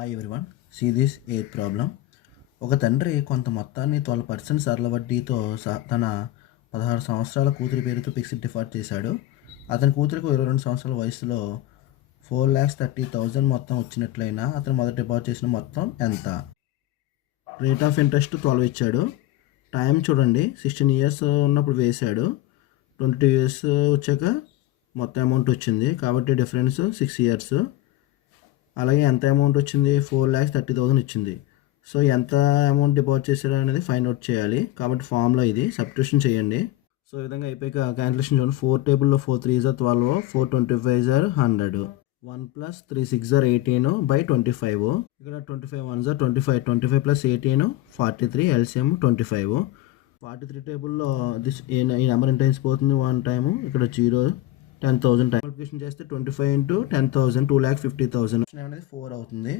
Hi everyone, see this eighth problem. ఒక తండ్రి కొంత మొత్తాన్ని 12% సరళ వడ్డీతో తన 16 సంవత్సరాల కూతురి పేరుతో ఫిక్స్డ్ డిపాజిట్ చేశాడు. అతని కూతురికి 22 సంవత్సరాల వయసులో 4,30,000 మొత్తం వచ్చినట్లయినా అతను మొదట డిపాజిట్ చేసిన మొత్తం ఎంత? రేట్ ఆఫ్ ఇంట్రెస్ట్ 12 ఇచ్చాడు. టైం చూడండి, 16 ఇయర్స్ ఉన్నప్పుడు వేశాడు. 22 ఇయర్స్ వచ్చాక మొత్తం అమౌంట్ వచ్చింది కాబట్టి డిఫరెన్స్ 6 ఇయర్స్. అలాగే ఎంత అమౌంట్ వచ్చింది? 4,30,000 వచ్చింది. సో ఎంత అమౌంట్ డిపాజిట్ చేశారు అనేది ఫైండ్ అవుట్ చేయాలి. కాబట్టి ఫార్ములా ఇది, సబ్స్టిట్యూషన్ చేయండి. సో ఈ విధంగా అయిపోయాక క్యాలిక్యులేషన్ చూడండి. 4 టేబుల్లో 4 3 12, 4 25 100, 1 + 3 6 18 by 25. ఇక్కడ 25 1 25, 25 + 18 43, LCM 25. 43 టేబుల్లో ఈ నెంబర్ ఎంత అయిపోతుంది? 1 టైము, ఇక్కడ 0 10,000 టైం మల్టిప్లికేషన్ చేస్తే 25 × 10,000 2,50,000 అనేది 4 అవుతుంది.